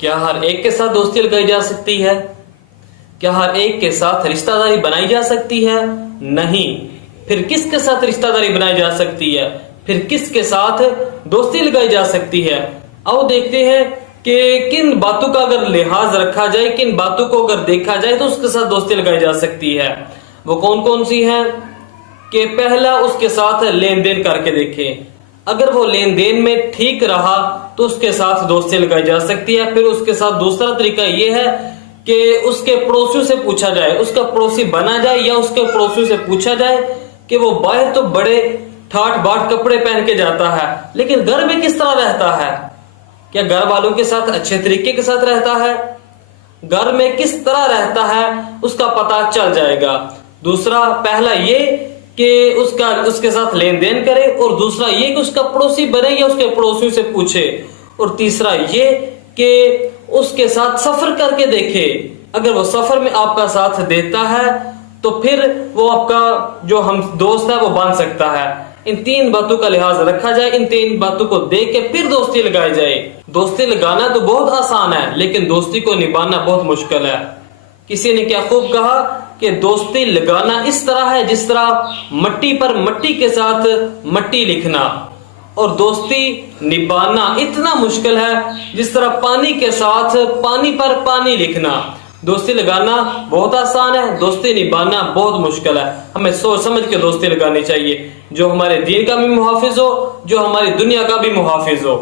क्या हर एक के साथ दोस्ती लगाई जा सकती है? क्या हर एक के साथ रिश्तेदारी बनाई जा सकती है? नहीं। फिर किसके साथ रिश्तेदारी बनाई जा सकती है? फिर किसके साथ दोस्ती लगाई जा सकती है? आओ देखते हैं कि किन बातों का अगर लिहाज रखा जाए, किन बातों को अगर देखा जाए तो उसके साथ दोस्ती लगाई जा सकती है। वो कौन कौन सी है? कि पहला, उसके साथ लेन देन करके देखें। अगर वो लेन देन में ठीक रहा तो उसके साथ दोस्ती लगाई जा सकती है। फिर उसके साथ दूसरा तरीका ये है कि उसके पड़ोसियों से पूछा जाए, उसका पड़ोसी बना जाए, या उसके पड़ोसियों से पूछा जाए कि वो बाहर तो बड़े ठाट बाट कपड़े पहन के जाता है, लेकिन घर में किस तरह रहता है? क्या घर वालों के साथ अच्छे तरीके के साथ रहता है? घर में किस तरह रहता है उसका पता चल जाएगा। दूसरा, पहला ये कि उसके साथ लेन देन करे, और दूसरा ये कि उसका पड़ोसी बने या उसके पड़ोसियों से पूछे, और तीसरा ये कि उसके साथ सफर करके देखे। अगर वो सफर में आपका साथ देता है तो फिर वो आपका जो हम दोस्त है वो बन सकता है। इन तीन बातों का लिहाज रखा जाए, इन तीन बातों को देख के फिर दोस्ती लगाई जाए। दोस्ती लगाना तो बहुत आसान है, लेकिन दोस्ती को निभाना बहुत मुश्किल है। किसी ने क्या खूब कहा कि दोस्ती लगाना इस तरह है जिस तरह मट्टी पर मट्टी के साथ मट्टी लिखना, और दोस्ती निभाना इतना मुश्किल है जिस तरह पानी के साथ पानी पर पानी लिखना। दोस्ती लगाना बहुत आसान है, दोस्ती निभाना बहुत मुश्किल है। हमें सोच समझ के दोस्ती लगानी चाहिए, जो हमारे दीन का भी मुहाफिज हो, जो हमारी दुनिया का भी मुहाफिज हो।